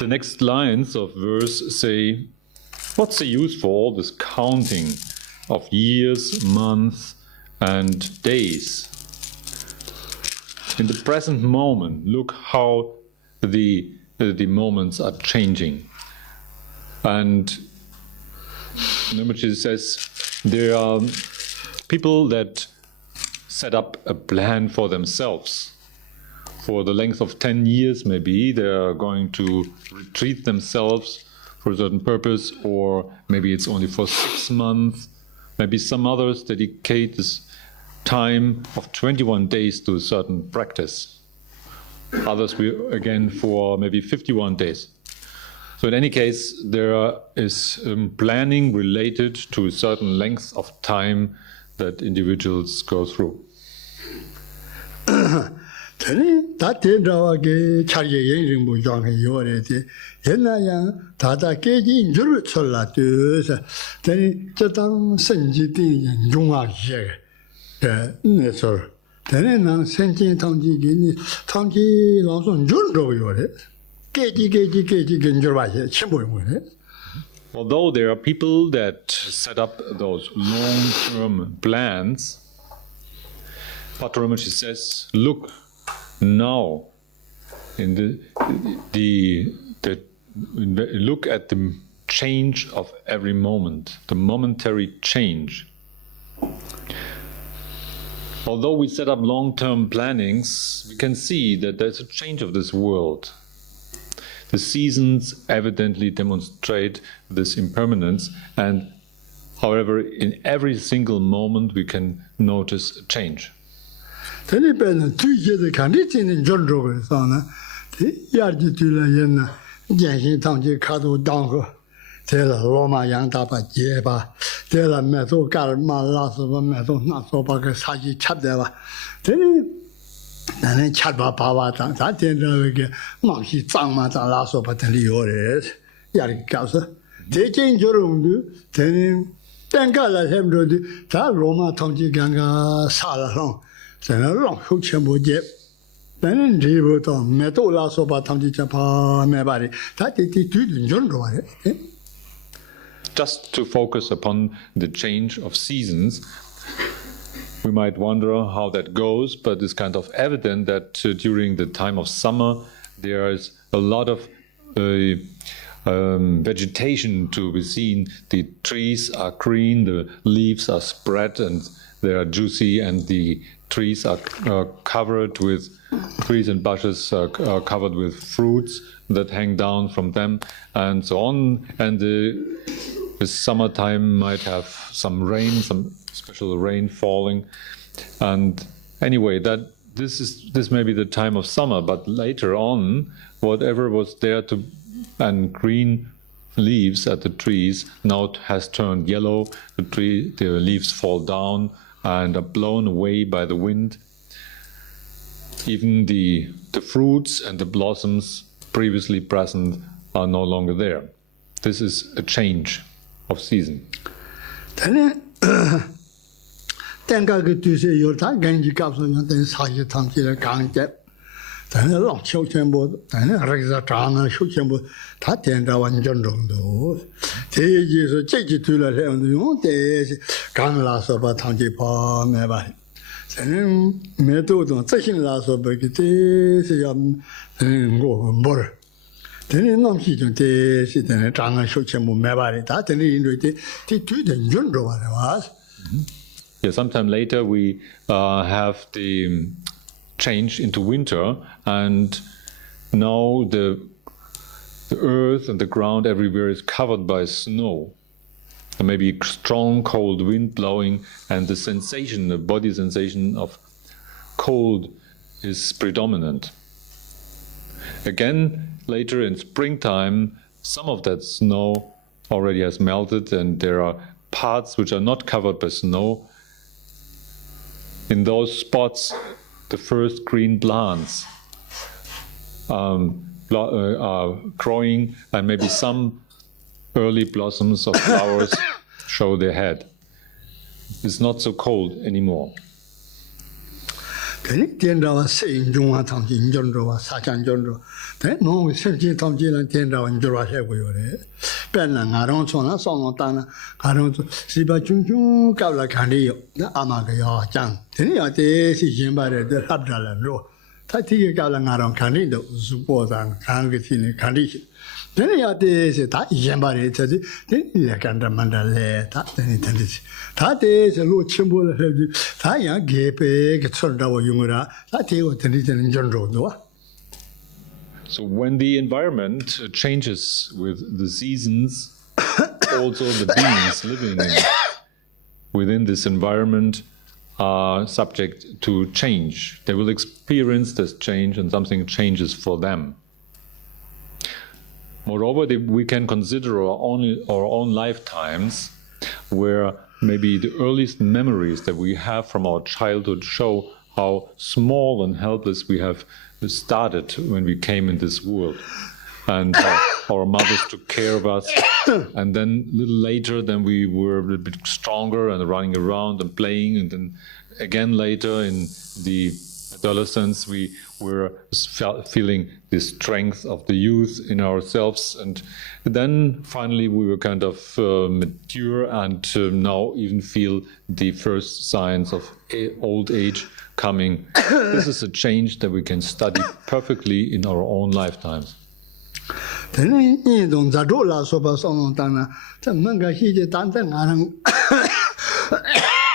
The next lines of verse say, what's the use for all this counting of years, months, and days? In the present moment, look how the moments are changing. And Rinpoche says there are people that set up a plan for themselves. For the length of 10 years, maybe, they are going to retreat themselves for a certain purpose, or maybe it's only for 6 months. Maybe some others dedicate this time of 21 days to a certain practice. Others, again, for maybe 51 days. So in any case, there is planning related to a certain length of time that individuals go through. Although there are people that set up those long-term plans, Patrul Rinpoche says, look now, look at the change of every moment, the momentary change. Although we set up long-term plannings, we can see that there's a change of this world. The seasons evidently demonstrate this impermanence, and however, in every single moment we can notice a change. Just to focus upon the change of seasons, we might wonder how that goes, but it's kind of evident that during the time of summer there is a lot of vegetation to be seen. The trees are green, the leaves are spread and they are juicy, and the trees are covered with, trees and bushes are covered with fruits that hang down from them, and so on. And the summertime might have some rain, some special rain falling. And anyway, that this may be the time of summer, but later on, whatever was there and green leaves at the trees now has turned yellow. The leaves fall down and are blown away by the wind. Even the fruits and the blossoms previously present are no longer there. This is a change of season. Tenga Rinpoche Yeah, sometime later we have the change into winter, and now the earth and the ground everywhere is covered by snow. There may be strong cold wind blowing, and the sensation, the body sensation of cold is predominant. Again, later in springtime, some of that snow already has melted, and there are parts which are not covered by snow. In those spots, the first green plants are growing, and maybe some early blossoms of flowers show their head. It's not so cold anymore. Then Tenra saying Juma Tamjin Jondro, Sajan Jondro. Then no, we certainly Tamjin and Tenra and Jura Heguore. Penang, I don't so not so Tana, I don't see but Junju, Gavla Candio, the Amagaya Jan. Then you are the Jimba, the Habdal and Ro. Tati Galangaron Candido, support and Kangatin condition. Then you are the Jambari, then you can mandale, that then it is. That is a low symbol of the Taya Gape, Soldawa Yumura, that is what the little John. So when the environment changes with the seasons, also the beings living within this environment are subject to change. They will experience this change, and something changes for them. Moreover, we can consider our own lifetimes, where maybe the earliest memories that we have from our childhood show how small and helpless we have started when we came in this world, and how our mothers took care of us, and then a little later then we were a little bit stronger and running around and playing, and then again later in the adolescence we were feeling the strength of the youth in ourselves, and then finally we were kind of mature and now even feel the first signs of old age coming. This is a change that we can study perfectly in our own lifetimes. Then you don't Zadola so pass on Tana, the Manga Hiji Tanta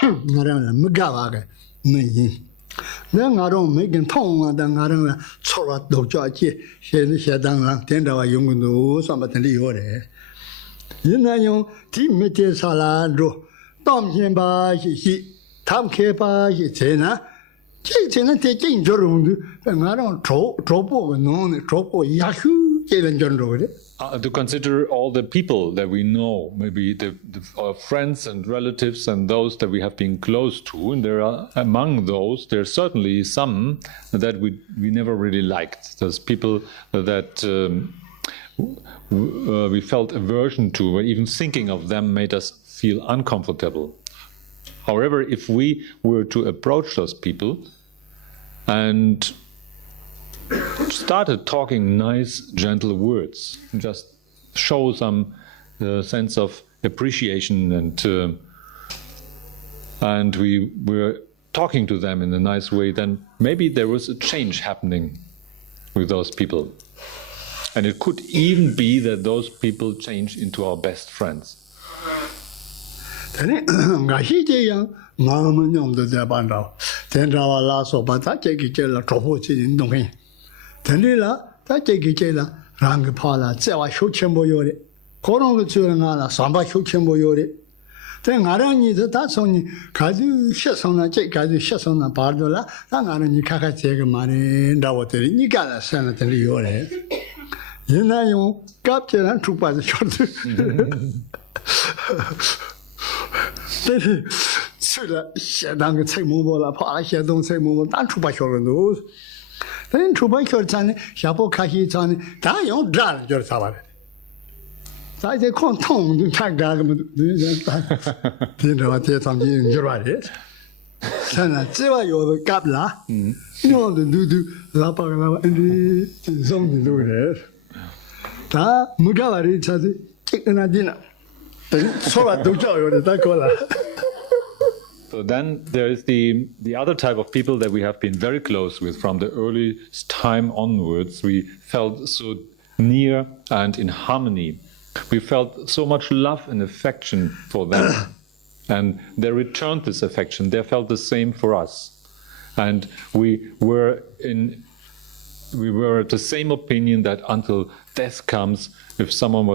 Magawaga, Maying. Then I don't make a tongue and then I don't Sorat do Georgie, Shedang, Tenda, Young, no, somebody over there. You know, Tim Metis Salandro, Tom Himba, he, Tom Kepa, he, Tena. Taking Jorund, and I don't tropo, no, tropo, Yahoo, Jalen John Road. To consider all the people that we know, maybe our friends and relatives and those that we have been close to, and there are among those, there are certainly some that we never really liked. There's people that we felt aversion to, or even thinking of them made us feel uncomfortable. However, if we were to approach those people and started talking nice, gentle words, just show some sense of appreciation, and we were talking to them in a nice way, then maybe there was a change happening with those people. And it could even be that those people change into our best friends. So then there is the other type of people that we have been very close with from the earliest time onwards. We felt so near and in harmony. We felt so much love and affection for them. And they returned this affection. They felt the same for us. And we were at the same opinion that until death comes, if someone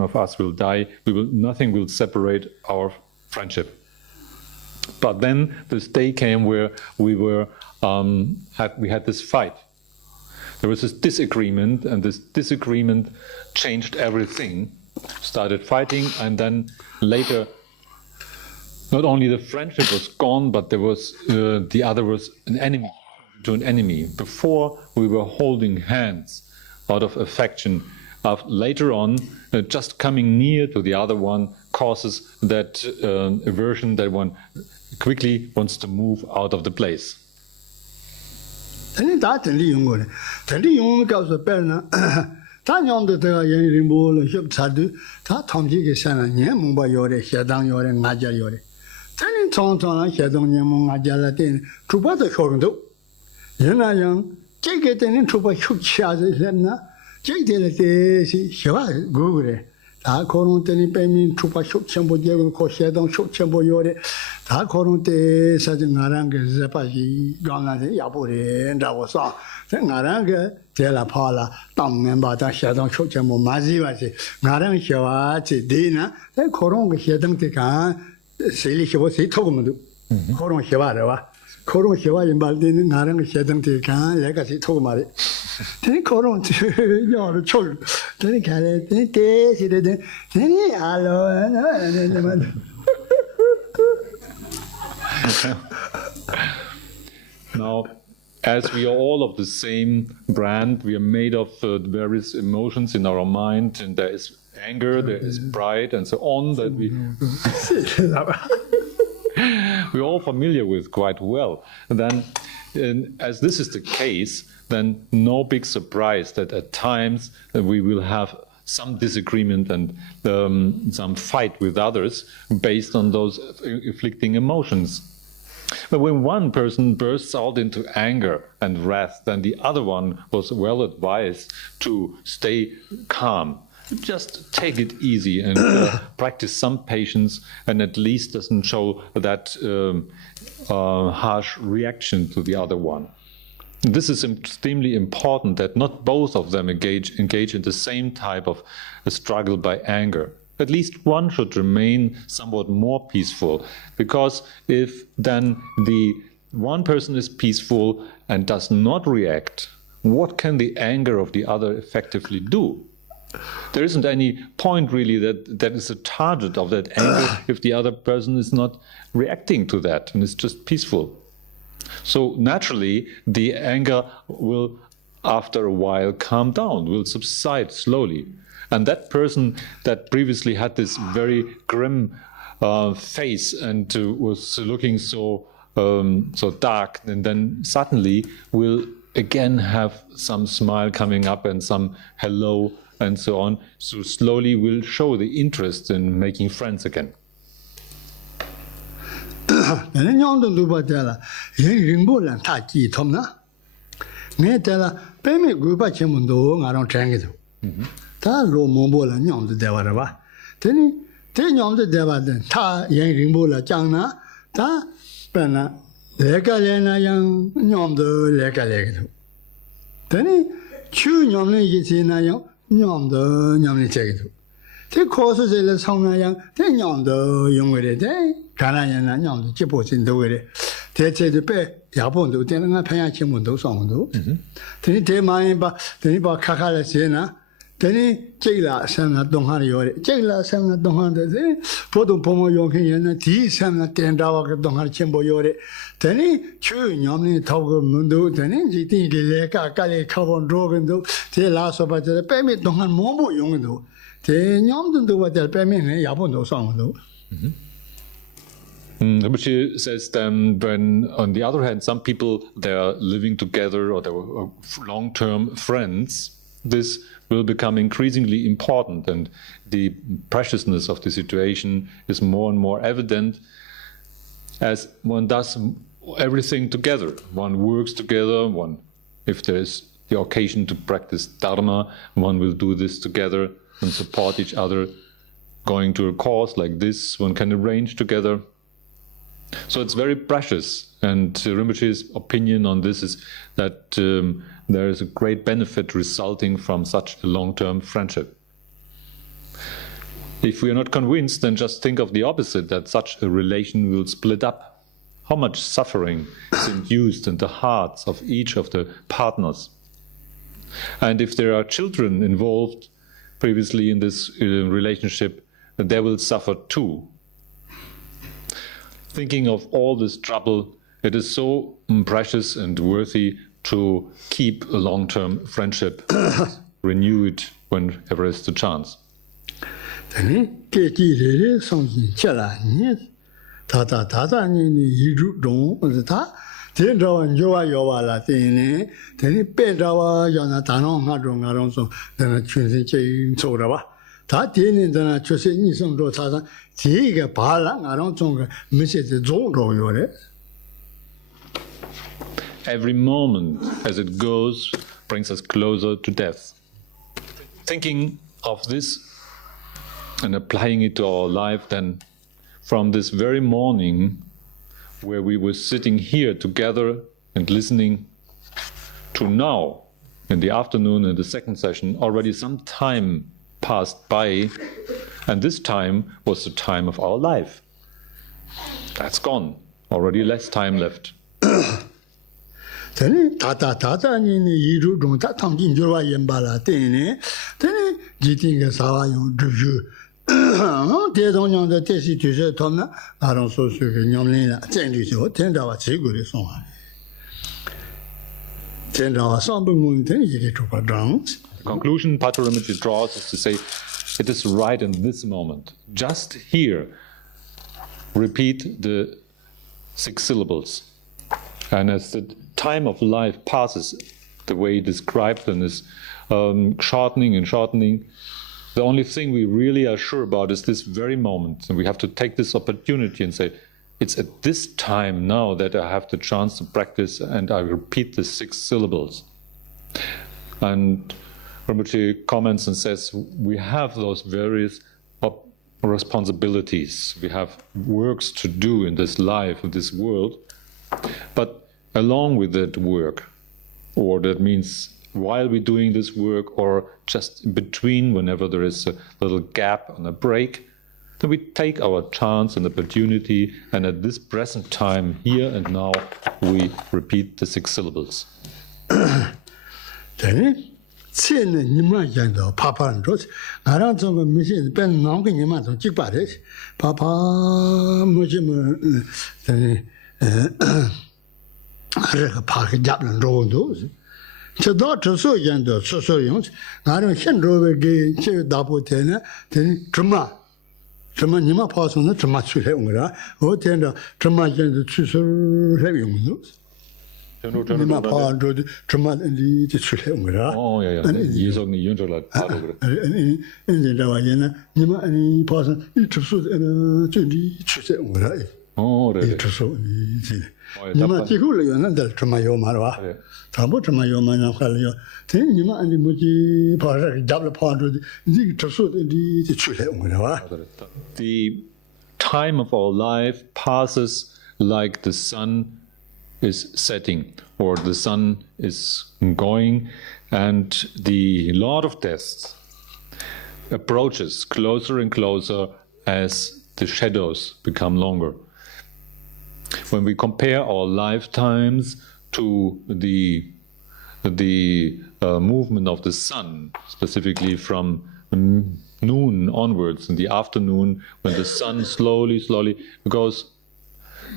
of us will die, nothing will separate our friendship. But then this day came where we had this fight. There was this disagreement, and this disagreement changed everything. started fighting, and then later, not only the friendship was gone, but there was the other was an enemy to an enemy. Before we were holding hands out of affection. Later on, just coming near to the other one causes that aversion that one quickly wants to move out of the place. 다 그런 때는 빼면 추파 쇼첨보 제고 고셔동 쇼첨보 요래 다 그런 때 사진 나랑 그 자빠지 강나데 야보래라고 써 나랑 그 제라 파라 땅면 바다 셔동 쇼첨보 마지와지 나랑 셔와지 되나 그 그런 거 셔동 때가 세리 셔보 세 토고면도 그런 셔와라 그런 셔와인 말되는 나랑 그 셔동 때가 내가 세 토고 말이 Then koron yoro chol. Then kale then te sire then alo. Now, as we are all of the same brand, we are made of various emotions in our mind, and there is anger, there is pride, and so on that we're all familiar with quite well. And then, as this is the case, then no big surprise that at times we will have some disagreement and some fight with others based on those afflicting emotions. But when one person bursts out into anger and wrath, then the other one was well advised to stay calm. Just take it easy and practice some patience, and at least doesn't show that harsh reaction to the other one. This is extremely important, that not both of them engage in the same type of a struggle by anger. At least one should remain somewhat more peaceful, because if then the one person is peaceful and does not react, what can the anger of the other effectively do? There isn't any point really that is a target of that anger if the other person is not reacting to that and is just peaceful. So naturally, the anger will, after a while, calm down, will subside slowly. And that person that previously had this very grim face and was looking so dark, and then suddenly will again have some smile coming up and some hello and so on. So slowly will show the interest in making friends again. 내가 냥도 봐달라 링보란 타기 톰나 내가 빼면 그바 전문도 나랑 챙겨도 다 로몬보라 냥도 대와라 봐 되니 대냥도 대와든 다 링보라 장나 다 빼나 내가 내나양 냥도 내가 내도 되니 추 냥는 이제나요 냥도 냥는 챙겨도 대 코스제를 성나양 대냥도 용거래 대 가나냐나 냥도 집보진도 그래 대체도 빼 야본도 되는 거 평양 친구도 성도 되니 대만이 봐 되니 봐 카카라시나 되니 제일라 생나 동하리 요래 제일라 생나 동하데 보통 보모 용행에는 디 생나 된다와 그 동하리 친구 요래 되니 추 냠니 타고 문도 되니 지티게 까까리 카본 로근도 제라서 봐저 빼미 동한 뭐뭐 용도 대냠도 봐들 빼미는 야본도 성도 Rinpoche says then, when on the other hand, some people, they are living together or they were long-term friends, this will become increasingly important, and the preciousness of the situation is more and more evident as one does everything together. One works together, if there is the occasion to practice Dharma, one will do this together and support each other. Going to a course like this, one can arrange together. So it's very precious, and Rinpoche's opinion on this is that there is a great benefit resulting from such a long-term friendship. If we are not convinced, then just think of the opposite, that such a relation will split up. How much suffering is induced in the hearts of each of the partners. And if there are children involved, previously in this relationship, they will suffer too. Thinking of all this trouble, it is so precious and worthy to keep a long-term friendship, renew it whenever is the chance. Every moment as it goes brings us closer to death. Thinking of this and applying it to our life, then from this very morning where we were sitting here together and listening to now, in the afternoon in the second session, already some time passed by, and this time was the time of our life. That's gone. Already less time left. The conclusion Patrul Rinpoche draws is to say, it is right in this moment, just here, repeat the 6 syllables. And as the time of life passes, the way he described them is shortening and shortening, the only thing we really are sure about is this very moment. And we have to take this opportunity and say, it's at this time now that I have the chance to practice, and I repeat the 6 syllables. And Rinpoche comments and says, we have those various responsibilities. We have works to do in this life, in this world. But along with that work, or that means while we're doing this work, or just in between, whenever there is a little gap and a break, then we take our chance and opportunity, and at this present time, here and now, we repeat the 6 syllables. The time of our life passes like the sun is setting, or the sun is going, and the Lord of Death approaches closer and closer as the shadows become longer. When we compare our lifetimes to the movement of the sun, specifically from noon onwards in the afternoon, when the sun slowly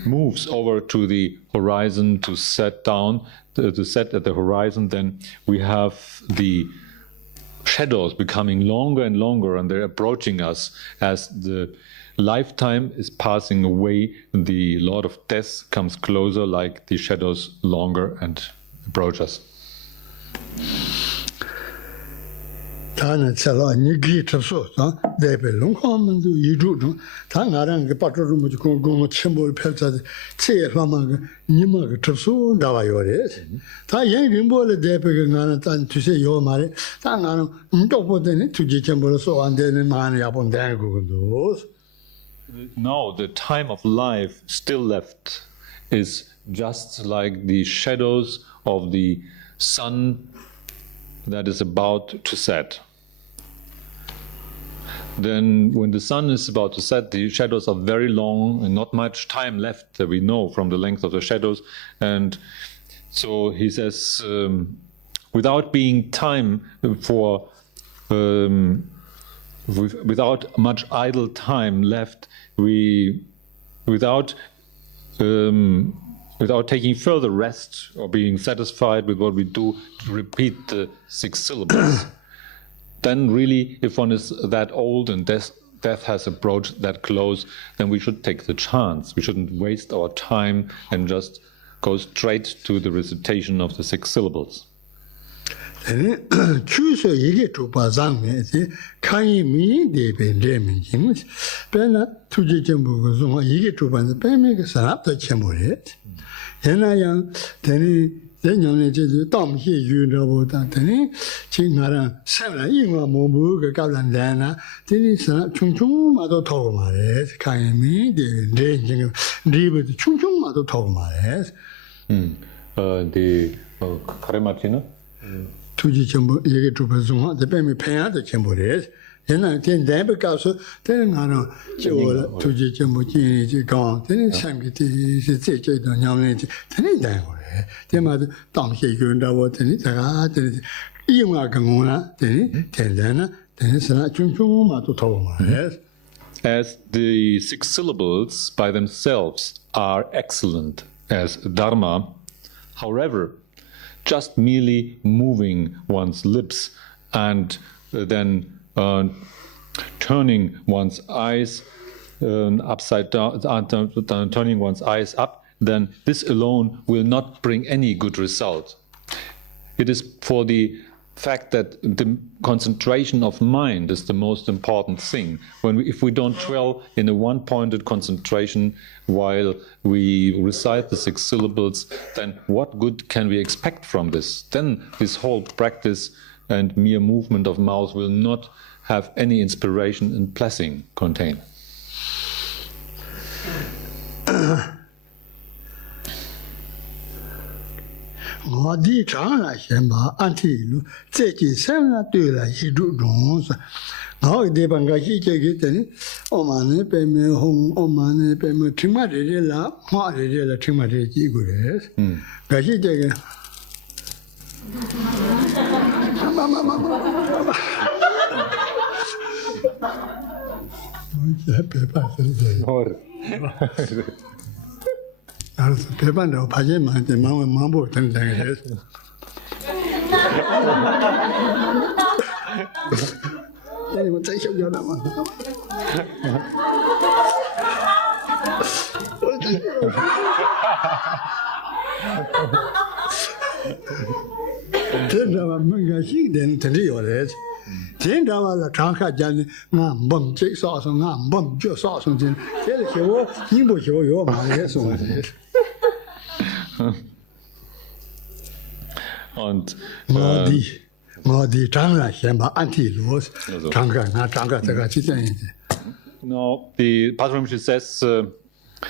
moves over to the horizon to set down, to set at the horizon, then we have the shadows becoming longer and longer, and they're approaching us as the lifetime is passing away, and the Lord of Death comes closer like the shadows longer and approach us. No, the time of life still left is just like the shadows of the sun that is about to set. Then when the sun is about to set, the shadows are very long and not much time left that we know from the length of the shadows. And so he says, without being time for without much idle time left, without taking further rest or being satisfied with what we do, to repeat the 6 syllables. Then really, if one is that old and death has approached that close, then we should take the chance. We shouldn't waste our time and just go straight to the recitation of the 6 syllables. Choose a to Bazang, Kang me, they been dreaming him. Pena to Jimbo, you get to Ban the Pemic, Sarap the Chemoret. And I am then you Tom here, you know that any Chingara, Sarah, Ingwa Mobu, Galandana, then it's Chung Chung Mado Tomaret, Kang me, they dreaming, leave Chung Chung Mado Tomaret. The Karematina? Tuji Chambo, you get to Bazuma, the Pemi Paya, the Chamboret. And I think they because then I know Tuji Chambo, gone, then it's Sam Kitty, the young lady, then it died. They might Tom here, you know what, then it's a heart, then you are Gamona, then it's not Chumma to Toma. As the 6 syllables by themselves are excellent as Dharma, however, just merely moving one's lips and then turning one's eyes upside down, turning one's eyes up, then this alone will not bring any good result. It is for the fact that the concentration of mind is the most important thing. If we don't dwell in a one-pointed concentration while we recite the 6 syllables, then what good can we expect from this? Then this whole practice and mere movement of mouth will not have any inspiration and blessing contain. Modi Chana Shemba, Antilu, Zeki Semna Dula, he do dons. Now the Bangashi take it, Omane, Peme, Home, Omane, Peme, Timarilla, Marilla, Timari, Gigures. Gashi take it. As a paper, no pajama, the mambo, and then they will take your other one. Then to deal with it. Then there was a Tanka Jan, Bum, Jake sauce, and Bum, Joe sauce, and then tell you will show your money. Und Modi Tanga Shemba Anti-Los, Tanga, not Tanga, no, the Patrul says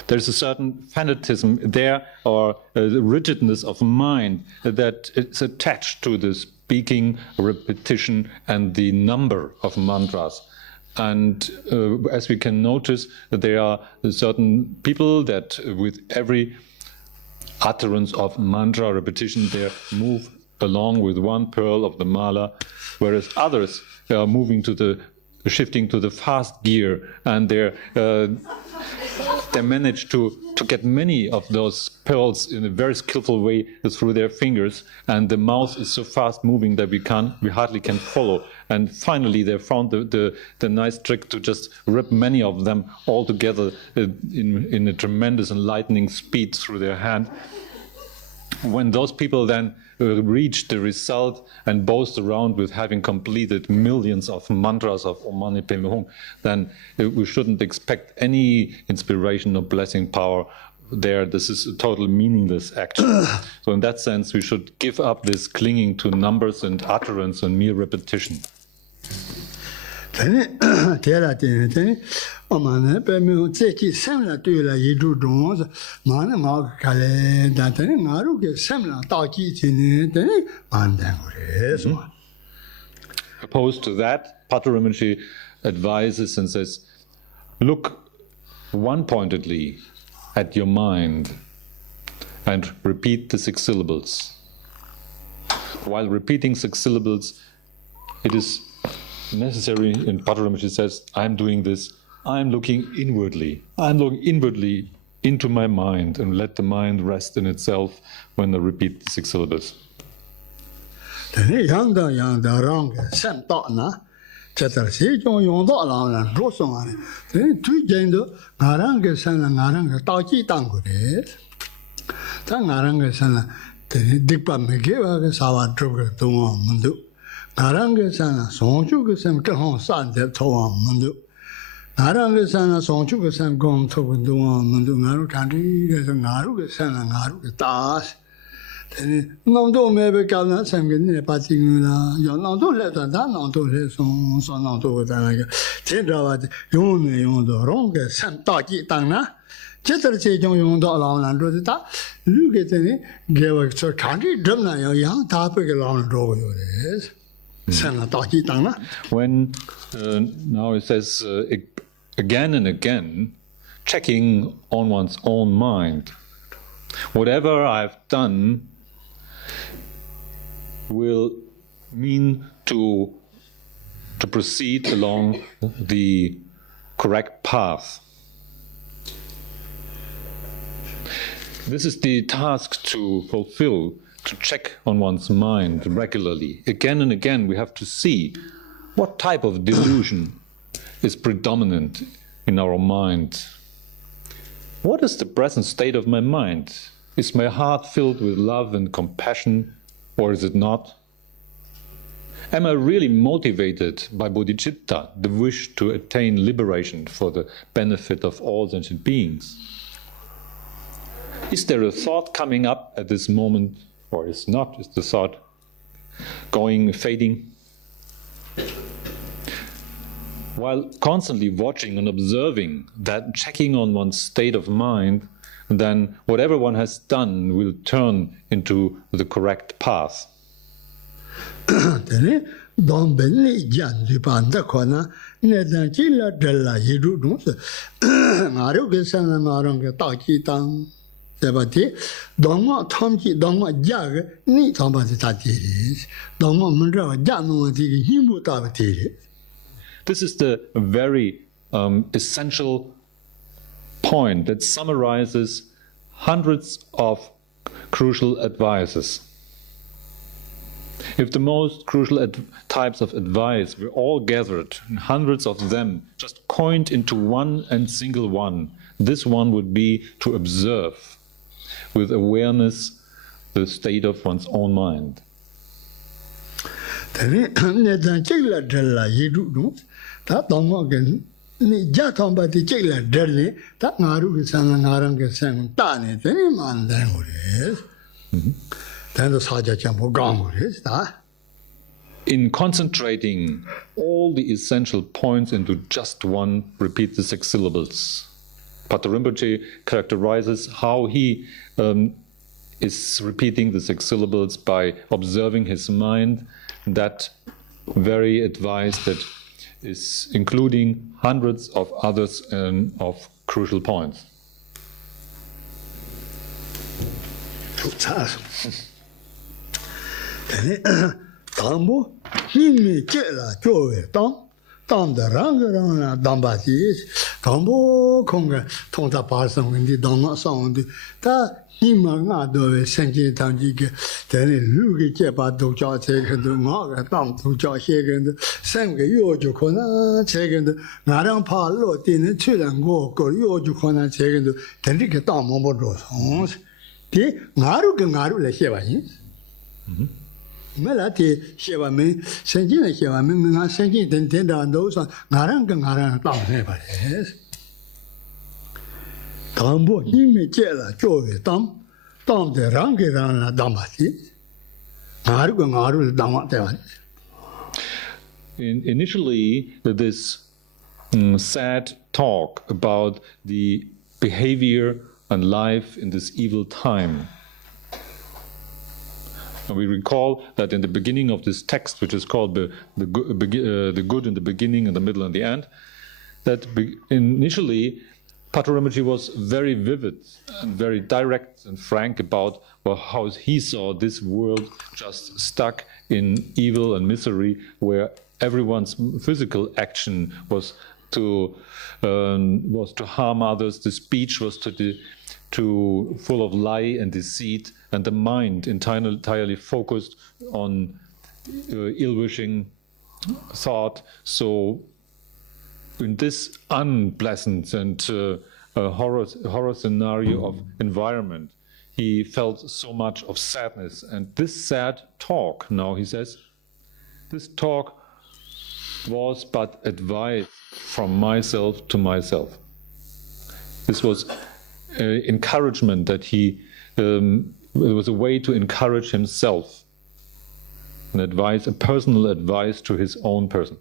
there's a certain fanatism there, or the rigidness of mind that is attached to the speaking, repetition, and the number of mantras. And as we can notice, there are certain people that with every utterance of mantra repetition, they move along with one pearl of the mala, whereas others are shifting to the fast gear, and they manage to get many of those pearls in a very skillful way through their fingers, and the mouth is so fast moving that we hardly can follow. And finally, they found the nice trick to just rip many of them all together in a tremendous and lightning speed through their hand. When those people then reach the result and boast around with having completed millions of mantras of Om Mani Padme Hum, then we shouldn't expect any inspiration or blessing power there. This is a total meaningless action. So in that sense, we should give up this clinging to numbers and utterance and mere repetition. Omane Padme Zeki Semna Dula Yidu Dons, Mana Mark Kale, Dantani Maruke Semna Taki Tini, Mandangures. Opposed to that, Patrul Rinpoche advises and says, look one-pointedly at your mind and repeat the 6 syllables. While repeating 6 syllables, it is necessary, and Patrul Rinpoche says, I'm doing this, I'm looking inwardly. I'm looking inwardly into my mind and let the mind rest in itself when I repeat the 6 syllables. Nando maybe Gavna Samgin, Patingula, your Nando letter, Nando lesson, so Nando Danaga, Tendra, you the wrong, Santaki Tana, Chetter Chejong Yon Dollar and Rosita, look at any, gave a country, Drumna, your young topic along the road, yes. Santaki Tana. When now it says again and again, checking on one's own mind. Whatever I've done will mean to proceed along the correct path. This is the task to fulfill, to check on one's mind regularly. Again and again we have to see what type of delusion is predominant in our mind. What is the present state of my mind? Is my heart filled with love and compassion, or is it not? Am I really motivated by bodhicitta, the wish to attain liberation for the benefit of all sentient beings? Is there a thought coming up at this moment, or is not? Is the thought fading? While constantly watching and observing that, checking on one's state of mind, then whatever one has done will turn into the correct path. This is the very essential point that summarizes hundreds of crucial advices. If the most crucial types of advice were all gathered, and hundreds of them just coined into one and single one, this one would be to observe with awareness the state of one's own mind. In concentrating all the essential points into just one, repeat the 6 syllables. Patrul Rinpoche characterizes how he is repeating the 6 syllables by observing his mind, that very advice that is including hundreds of others of crucial points. Melati Sheva me, Senjina Sheva me, Senjin Tenda and those on Naranga Tam. Tambo, Nimi Jela, Joe, Tam the Rangirana Damati. Naru Damat. Initially, this sad talk about the behavior and life in this evil time. And we recall that in the beginning of this text, which is called the good in the beginning and the middle and the end, that initially Patrul Rinpoche was very vivid and very direct and frank about how he saw this world just stuck in evil and misery, where everyone's physical action was to harm others. The speech was to full of lie and deceit, and the mind entirely focused on ill-wishing thought. So, in this unpleasant and horror scenario of environment, he felt so much of sadness. And this sad talk, now he says, this talk was but advice from myself to myself. This was encouragement that it was a way to encourage himself, an advice, a personal advice to his own person.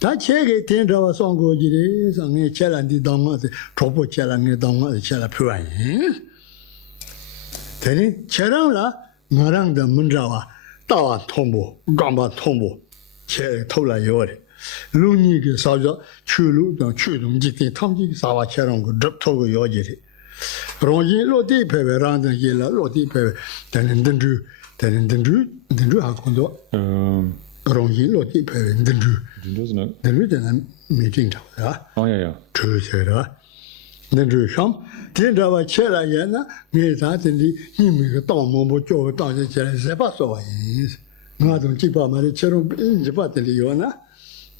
다 책에 된다와 선고지리 상에 제란디 동어데 조보 제란게 동어 제라 표현 되니 제랑라 나랑도 문자와 따와 통보 강바 통보 제 토라 요래 루니게 사자 추루도 추동지티 탐지 사와 제랑 그 접토고 요지리 롱이 로디 페베란데 예라 로디 페 되는 든주 하고도 롱이 로디 페 든주 든주는 미팅 잡아 야. 주세요. 든주 형 된다와 체라야나 미사든지 님이 도모모 줘 다시 제세 봐서 나도 집어 말이처럼 이제 봤더니 요나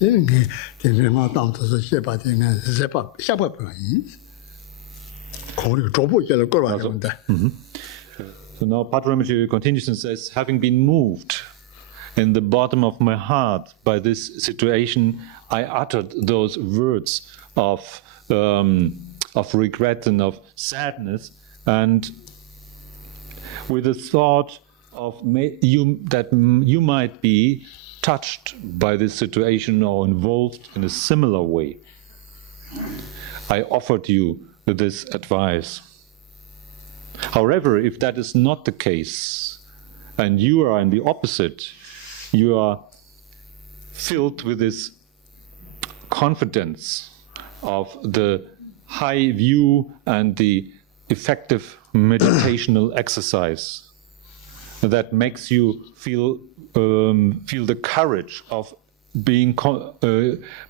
이게 되면 당도서 셰바되는 세바 샤바 거기 조보jel을 걸어야 된다. So now Patrul continues and says, having been moved in the bottom of my heart by this situation, I uttered those words of regret and of sadness, and with the thought of that you might be touched by this situation or involved in a similar way. I offered you this advice. However, if that is not the case, and you are in the opposite, you are filled with this confidence of the high view and the effective meditational exercise that makes you feel the courage of being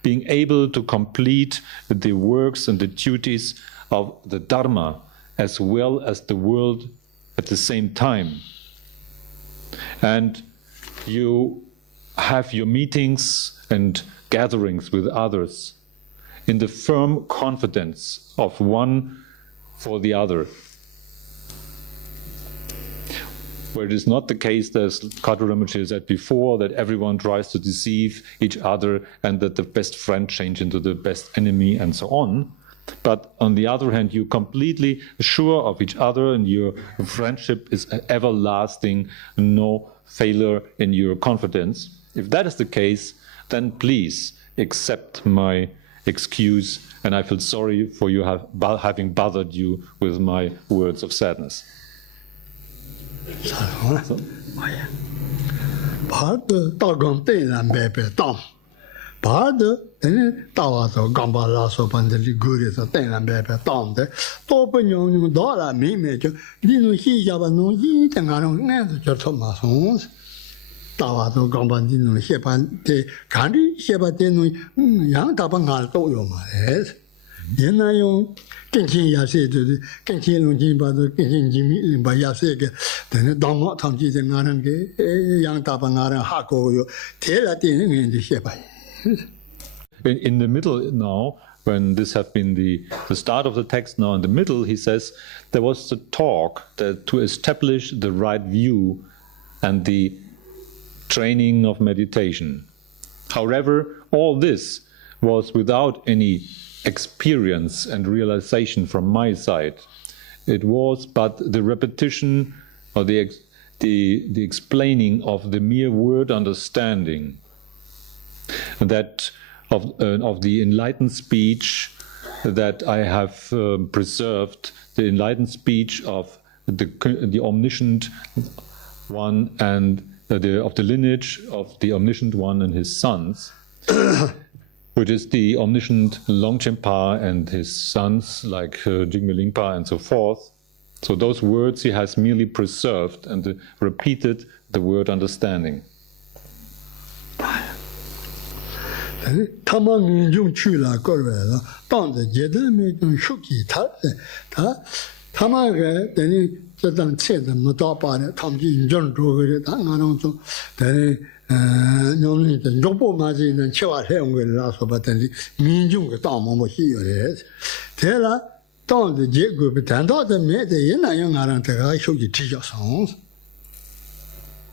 able to complete the works and the duties of the Dharma as well as the world at the same time. And you have your meetings and gatherings with others in the firm confidence of one for the other. Where it is not the case, as Patrul Rinpoche said before, that everyone tries to deceive each other and that the best friend change into the best enemy and so on. But on the other hand, you're completely sure of each other and your friendship is everlasting, no failure in your confidence. If that is the case, then please accept my excuse, and I feel sorry for you having bothered you with my words of sadness. 바드 따와서 감발라서 반들이 그래서 땡란배배 땅데 또 번용용 돌아 미메죠 니는 희자반노 이땡하는 내도 저서 마송 따와서 감반디는 해반데 간리 해반데는 양다방할 또요 말에 옛날용 kenchen kenchen longjin ba do kenchen jimi ba yase ke de dong tham ji de ngaran ke yang ta ba ngaran ha ko yo de la tin ngin de she ba. In the middle now, when this has been the start of the text, now in the middle he says there was the talk that to establish the right view and the training of meditation. However, all this was without any experience and realization from my side. It was but the repetition or the explaining of the mere word understanding that of the enlightened speech that I have preserved the enlightened speech of the omniscient one and of the lineage of the omniscient one and his sons, which is the omniscient Longchenpa and his sons like Jigme Lingpa and so forth. So those words he has merely preserved and repeated the word understanding.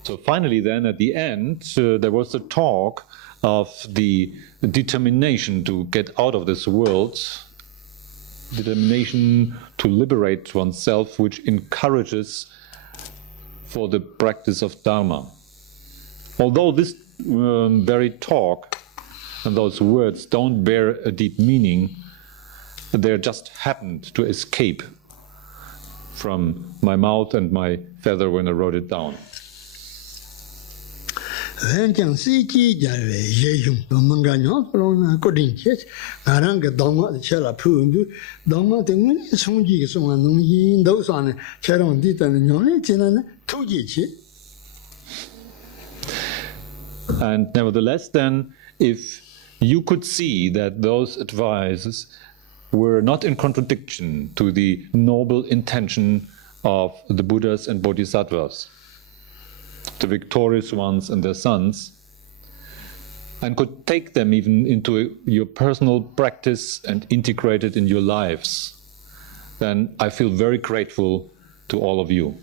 So finally then, at the end, there was the talk of the determination to get out of this world, determination to liberate oneself, which encourages for the practice of Dharma. Although this very talk and those words don't bear a deep meaning, they just happened to escape from my mouth and my feather when I wrote it down. And nevertheless, then, if you could see that those advices were not in contradiction to the noble intention of the Buddhas and Bodhisattvas, the victorious ones and their sons, and could take them even into your personal practice and integrate it in your lives, then I feel very grateful to all of you.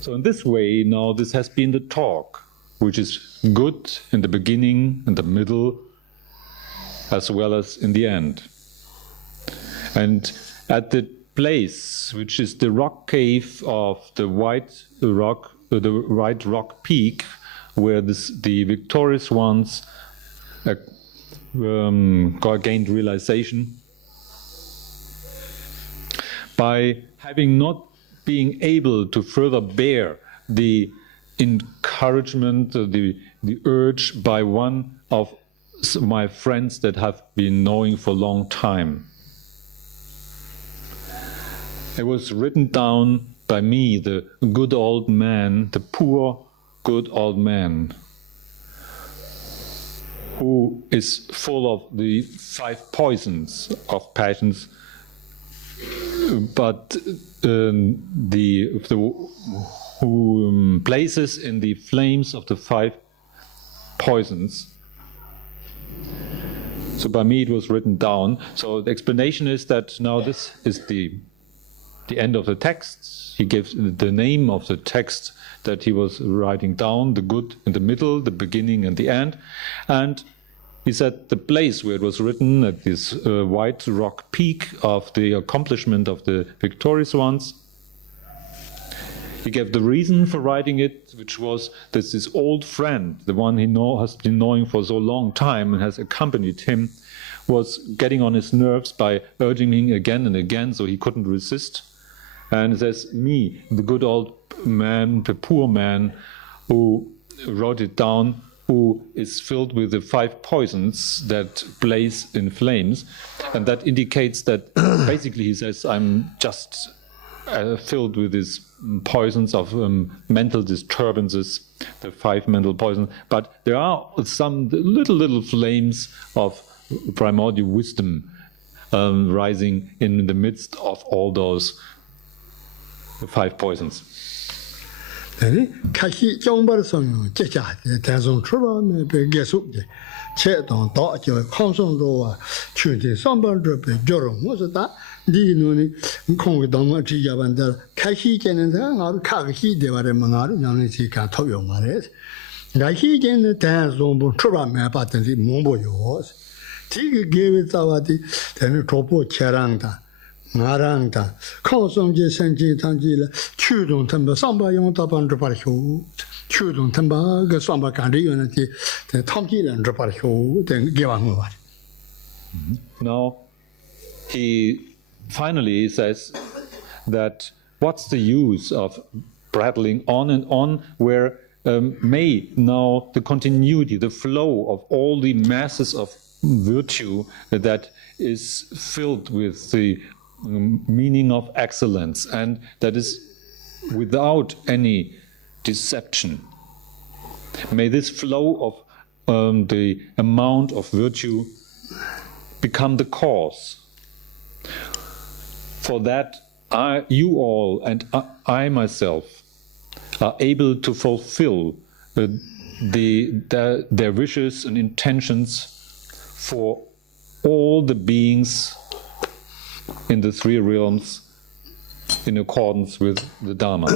So in this way, now this has been the talk, which is good in the beginning, in the middle, as well as in the end. And at the place, which is the rock cave of the white rock peak, where the victorious ones gained realization, by having not being able to further bear the encouragement, the urge by one of my friends that have been knowing for a long time. It was written down by me, the good old man, the poor good old man, who is full of the 5 poisons of passions, but who places in the flames of the 5 poisons. So by me it was written down. So the explanation is that now this is the end of the text. He gives the name of the text that he was writing down, the good in the middle, the beginning and the end. And he said the place where it was written at this white rock peak of the accomplishment of the victorious ones. He gave the reason for writing it, which was that this old friend, the one he has been knowing for so long time and has accompanied him, was getting on his nerves by urging him again and again, so he couldn't resist. And it says, me, the good old man, the poor man, who wrote it down, who is filled with the 5 poisons that blaze in flames. And that indicates that basically he says, I'm just filled with these poisons of mental disturbances, the 5 mental poisons. But there are some little flames of primordial wisdom rising in the midst of all those 5 poisons. 카시 정벌 성용 제자 대성 출범에 계속돼 체동 도저 항성도와 추대 선벌도 저런 무엇다 니노니 공기 너무 지자반다 카시제는 나를 카시 대화를 망하는 양의 지가 토용 말해 나시제는 대성부 출범에 받든지 몸보요 지게 계획자와디 되는 도보 체랑다 나랑다 코성제 생진 단지를 추동 탐바 상바용 답안을 발효 추동 탐바 그 상바 간리연한테 탐지를 발효 된 개방을 말. Now he finally says that what's the use of prattling on and on where may now the continuity, the flow of all the masses of virtue that is filled with the meaning of excellence and that is without any deception. May this flow of the amount of virtue become the cause for that you all and I myself are able to fulfill their wishes and intentions for all the beings in the 3 realms in accordance with the Dharma.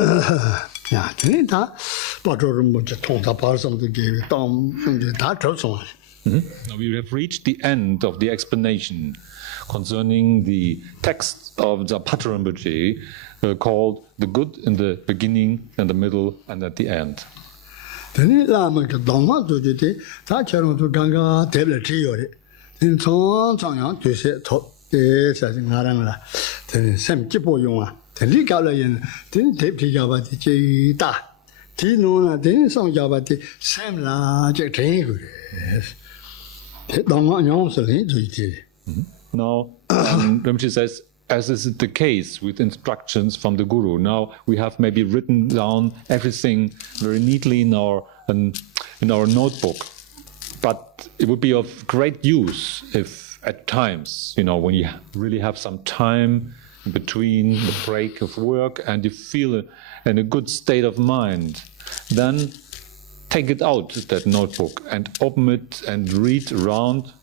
야, 진짜 Patrul 먼저 통사 발성도 계획 땀 이제 다 줬어. Now we have reached the end of the explanation concerning the text of the Patrul Rinpoche called The Good in the Beginning and the Middle and at the End. 되니 라면 그 동마 도지데 다 저런도 강가 대를 지요래. 천천히 되세 더 사실 나랑라 되는 샘 기보용아 되리 가려는 되는 대피자바디 제다 디노나 되는 성자바디 샘라 제 대고 동마 용서리 주지. Now Rinpoche says, as is the case with instructions from the Guru, now we have maybe written down everything very neatly in our notebook. But it would be of great use if at times, when you really have some time between the break of work and you feel in a good state of mind, then take it out, that notebook, and open it and read around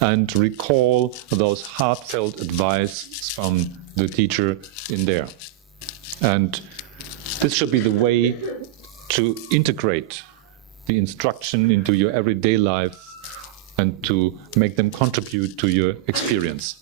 and recall those heartfelt advice from the teacher in there. And this should be the way to integrate the instruction into your everyday life and to make them contribute to your experience.